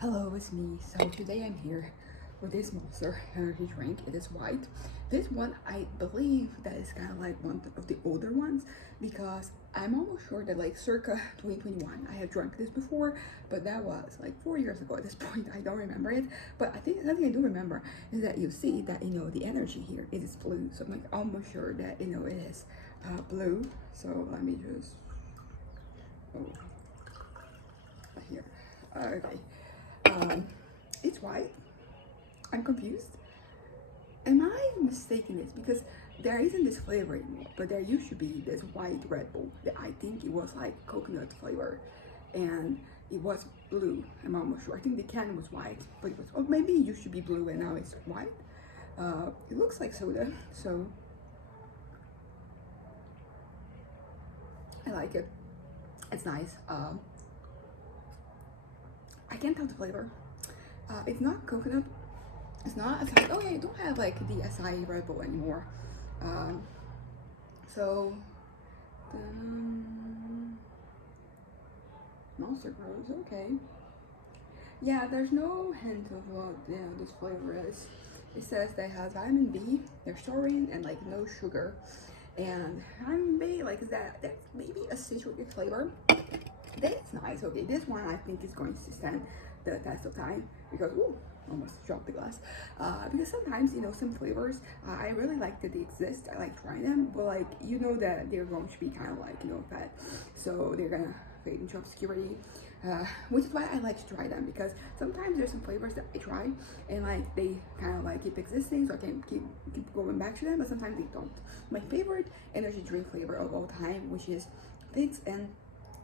Hello, it's me. So today I'm here with this Monster Energy drink. It is white. This one, I believe that is kind of like one of the older ones because I'm almost sure that like circa 2021, I have drunk this before, but that was like 4 years ago at this point. I don't remember it, but I think something I do remember is that you see that, the energy here it is blue. So I'm like almost sure that, it is blue. So let me just, oh, here. Okay. Um, it's white. I'm confused. Am I mistaken this? Because there isn't this flavor anymore, but there used to be this white Red Bull that I think it was like coconut flavor, and it was blue. I'm almost sure. I think the can was white, but it was, or maybe it used to be blue and now it's white. It looks like soda, so I like it. It's nice. I can't tell the flavor. It's not coconut. It's not acai. Oh yeah, I don't have like the acai Red Bull anymore. Um, so, Monster Grows. Okay. Yeah, there's no hint of what this flavor is. It says that it has vitamin B, there's taurine, and like no sugar. And vitamin B, like that's maybe a citric flavor. That's nice. Okay, this one I think is going to stand the test of time because ooh, almost dropped the glass. Because sometimes some flavors I really like that they exist. I like trying them, but like that they're going to be kind of like fat, so they're gonna fade into obscurity. Which is why I like to try them because sometimes there's some flavors that I try and like they kind of like keep existing, so I can keep going back to them, but sometimes they don't. My favorite energy drink flavor of all time, which is Figs, and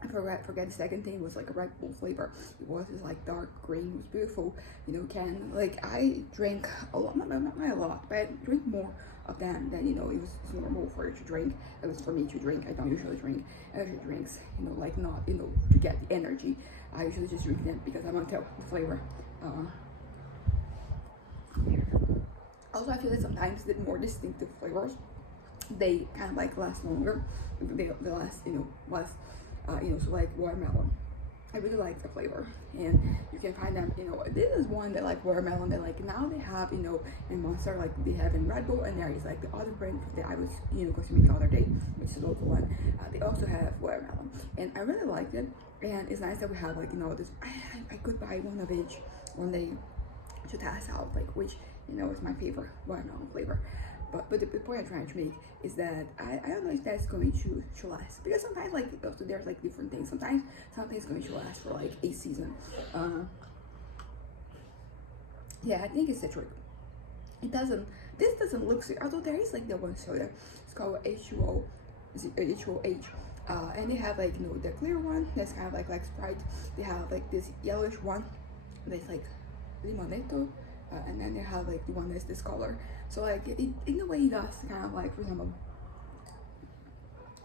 I forget the second thing was like a Red Bull flavor. It was just like dark green. It was beautiful. Can like I drink a lot, not a lot, but I drink more of them than it was normal for you to drink. At least for me to drink. I don't usually drink energy drinks. Like not to get the energy. I usually just drink them because I want to tell the flavor. Also, I feel that sometimes the more distinctive flavors they kind of like last longer. They last less. So like watermelon. I really like the flavor, and you can find them. This is one that like watermelon. That like now they have in Monster, like they have in Red Bull, and there is like the other brand that I was consuming the other day, which is a local one. They also have watermelon, and I really liked it. And it's nice that we have like this. I could buy one of each one day to test out like which is my favorite watermelon flavor. But the point I'm trying to make is that I don't know if that's going to last because sometimes like also there's like different things. Sometimes something's going to last for like a season. Yeah, I think it's citric. It doesn't. This doesn't look sweet. Although there is like the one soda. It's called H2O, H2OH. And they have like the clear one that's kind of like Sprite. They have like this yellowish one that's like limonetto. And then they have like the one that's this color. So like in a way it does kind of like resemble.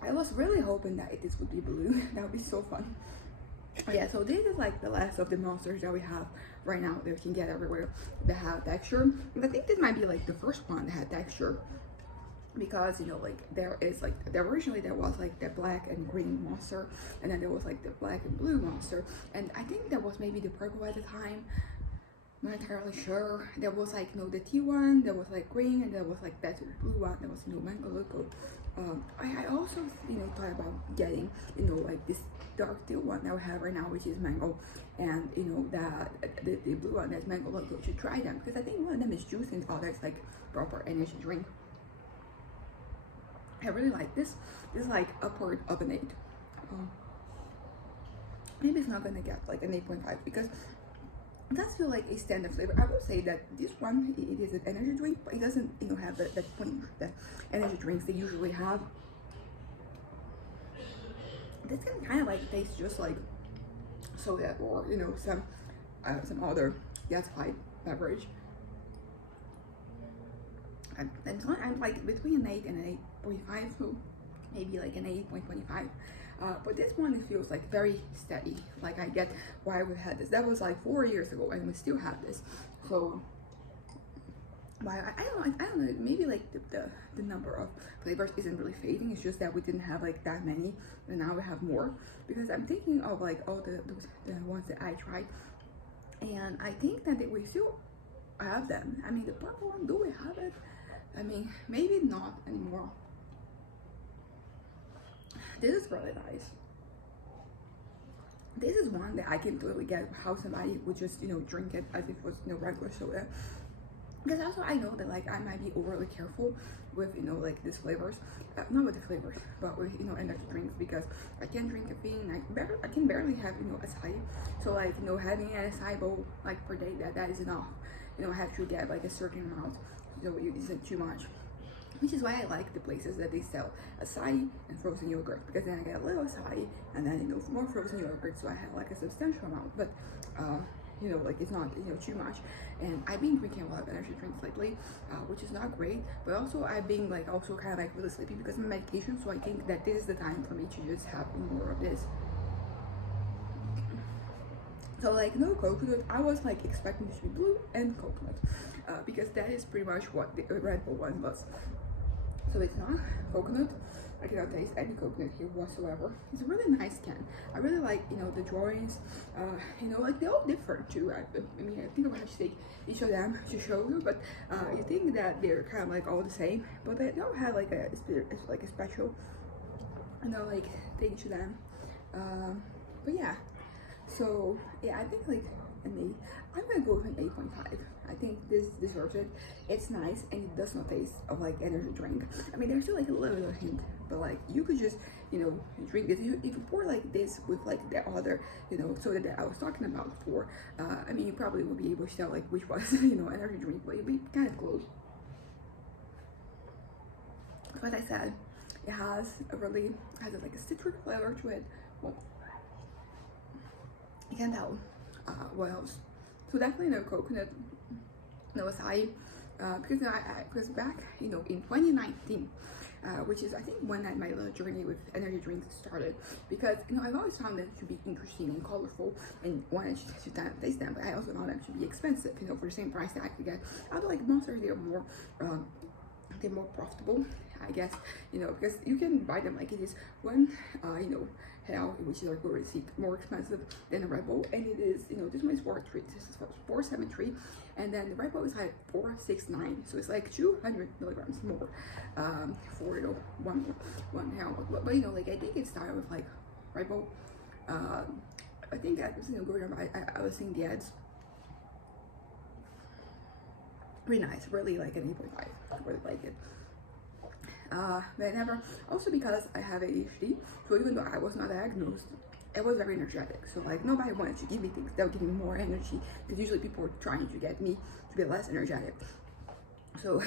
I was really hoping that this would be blue. That would be so fun. Yeah, so this is like the last of the monsters that we have right now that we can get everywhere that have texture. And I think this might be like the first one that had texture because like there is like originally there was like the black and green monster, and then there was like the black and blue monster, and I think there was maybe the purple at the time. Not entirely sure. There was like the tea one, there was like green, and there was like that blue one. There was mango loco. I also thought about getting like this dark teal one that we have right now, which is mango, and that the blue one that's mango loco. You should try them because I think one of them is juice and the other is like proper energy drink. I really like this. This is like upward of an 8. Maybe it's not gonna get like an 8.5 because it does feel like a standard flavor. I will say that this one it is an energy drink, but it doesn't have that punch that energy drinks they usually have. This can kind of like taste just like soda or some other gasified beverage. And so I'm like between an 8 and an 8.5, so maybe like an 8.25. But this one it feels like very steady. Like I get why we had this. That was like 4 years ago, and we still have this. So why I don't know. Maybe like the number of flavors isn't really fading. It's just that we didn't have like that many, and now we have more. Because I'm thinking of like all the ones that I tried and I think that we still have them. I mean, the purple one, do we have it? I mean, maybe not anymore. This is really nice. This is one that I can totally get how somebody would just, drink it as if it was, regular soda. Because also I know that like I might be overly careful with, like these flavors, not with the flavors, but with, energy drinks, because I can't drink caffeine. I can barely have, acai. So like, having an acai bowl like per day, that is enough. I have to get like a certain amount, so it isn't too much. Which is why I like the places that they sell acai and frozen yogurt, because then I get a little acai and then more frozen yogurt, so I have like a substantial amount. But like it's not too much. And I've been drinking a lot of energy drinks lately, which is not great. But also I've been like also kind of like really sleepy because of my medication. So I think that this is the time for me to just have more of this. So like no coconut. I was like expecting it to be blue and coconut, because that is pretty much what the Red Bull one was. So it's not coconut. I cannot taste any coconut here whatsoever. It's a really nice can. I really like, the drawings. Like they're all different too. I mean, I think I'm gonna have to take each of them to show you, but you think that they're kind of like all the same, but they don't have like a special, like thing to them. But yeah. So yeah, I think like an 8. I'm gonna go with an 8.5. I think this deserves it. It's nice and it does not taste of like energy drink. I mean, there's still like a little bit of hint, but like you could just drink this. If you pour like this with like the other soda that I was talking about before, I mean you probably will be able to tell like which was energy drink, but it'd be kind of close. So as I said, it has like a citric flavor to it. Well, you can tell. What else? So definitely no coconut, no acai, because back in 2019, which is I think when my little journey with energy drinks started, because I've always found them to be interesting and colorful and wanted to taste them, but I also found them to be expensive, for the same price that I could get. Although like Monsters, they're more profitable, I guess, because you can buy them like it is one, hell, which is like already more expensive than a Red Bull, and it is, this one is 473, and then the Red Bull is like 469, so it's like 200 milligrams more, for one hell. But like I think it started with like Red Bull. I think I was growing up, I was seeing the ads. Really nice, really like an 8.5. I really like it. But I never, also because I have ADHD, so even though I was not diagnosed, it was very energetic. So like nobody wanted to give me things that would give me more energy, because usually people were trying to get me to be less energetic. So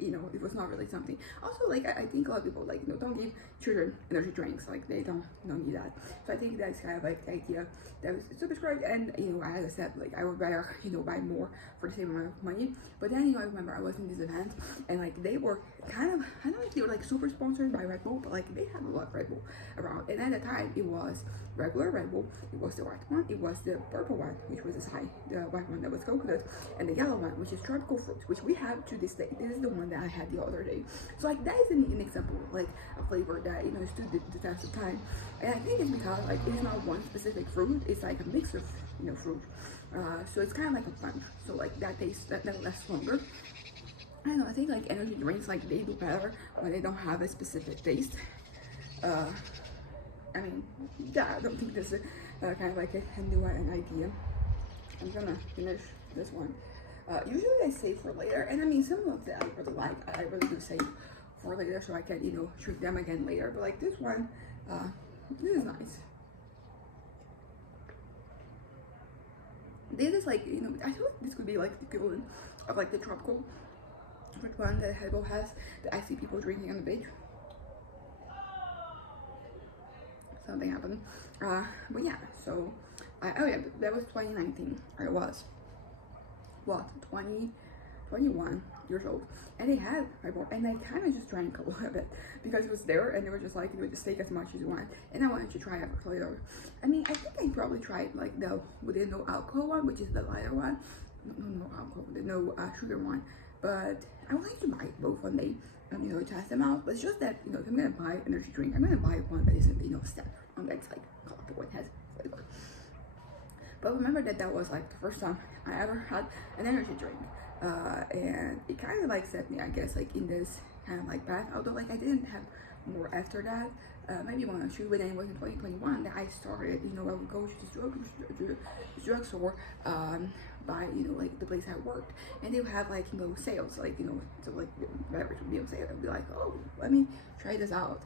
it was not really something. Also, like I think a lot of people like don't give children energy drinks, like they don't need that. So I think that's kind of like the idea that was so prescribed. And as I said, like I would rather buy more for the same amount of money. But then I remember I was in this event and like they were kind of, I don't know if they were like super sponsored by Red Bull, but like they had a lot of Red Bull around. And at the time it was regular Red Bull, it was the white one, it was the purple one, which was acai, the white one that was coconut, and the yellow one, which is tropical fruit, which we have to this day. This is the one that I had the other day. So like that is an example of like a flavor that stood the test of time. And I think it's because like it's not one specific fruit, it's like a mix of fruit. So it's kind of like a blend. So like that tastes that lasts longer. I don't know, I think like energy drinks, like they do better when they don't have a specific taste. I mean, yeah, I don't think this is kind of like a new idea. I'm gonna finish this one. Usually I save for later, and I mean some of them I really like. I really do save for later so I can treat them again later. But like this one, this is nice. This is like I feel like this could be like the equivalent of like the tropical one that Red Bull has that I see people drinking on the beach. Something happened, but yeah. So oh yeah, that was 2019. I was what 21 years old, and they had Red Bull, and I kind of just drank a little bit because it was there, and they were just like just take as much as you want, and I wanted to try it later. I mean, I think I probably tried like the with the no alcohol one, which is the lighter one, no alcohol, the no sugar one, but I would like to buy both one day and test them out. But it's just that if I'm gonna buy energy drink, I'm gonna buy one that isn't standard, one that's like colorful and has flavor. But remember that that was like the first time I ever had an energy drink, and it kind of like set me, I guess, like in this kind of like path. Although like I didn't have more after that, maybe one or two. But then it was in 2021 that I started. You know, I would go to this drugstore, by, you know, like the place I worked, and they would have like, you know, sales, like, you know, so like beverage would be on sale. I'd be like, oh, let me try this out.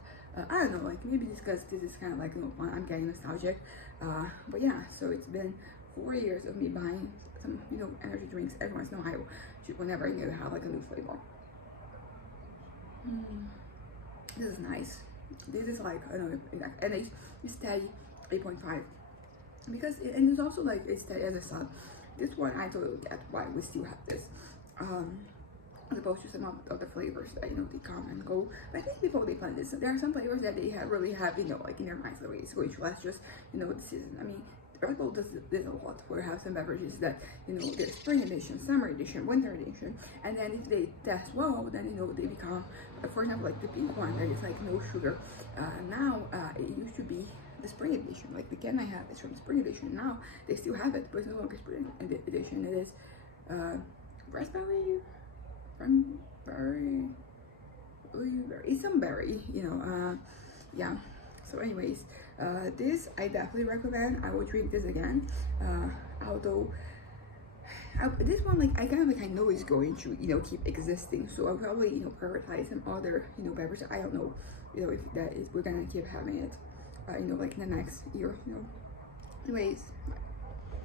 I don't know, like maybe just because this is kind of like, you know, I'm getting nostalgic. But yeah, so it's been 4 years of me buying some, you know, energy drinks every once in a while, whenever I need to have like a new flavor. This is nice. This is like, I don't know, and it's steady 8.5, because and it's also like it's steady, as I said. This one I totally get why we still have this. As opposed to some of the flavors that, you know, they come and go. But I think before they plan this, there are some flavors that they have really have, you know, like in their nice ways, which last just, you know, the season. I mean, Red Bull does this a lot, where we have some beverages that, you know, there's spring edition, summer edition, winter edition, and then if they test well, then, you know, they become, for example, like the pink one that is like no sugar. Now it used to be the spring edition, like the can I have is from spring edition. Now they still have it, but it's no longer spring edition. It is raspberry, cranberry, it's some berry, you know. Yeah. So anyways, this I definitely recommend. I will drink this again, although this one, like, I kind of like, I know it's going to, you know, keep existing, so I'll probably, you know, prioritize some other, you know, beverages. I don't know, you know, if that is, we're gonna keep having it, you know, like in the next year, you know. Anyways,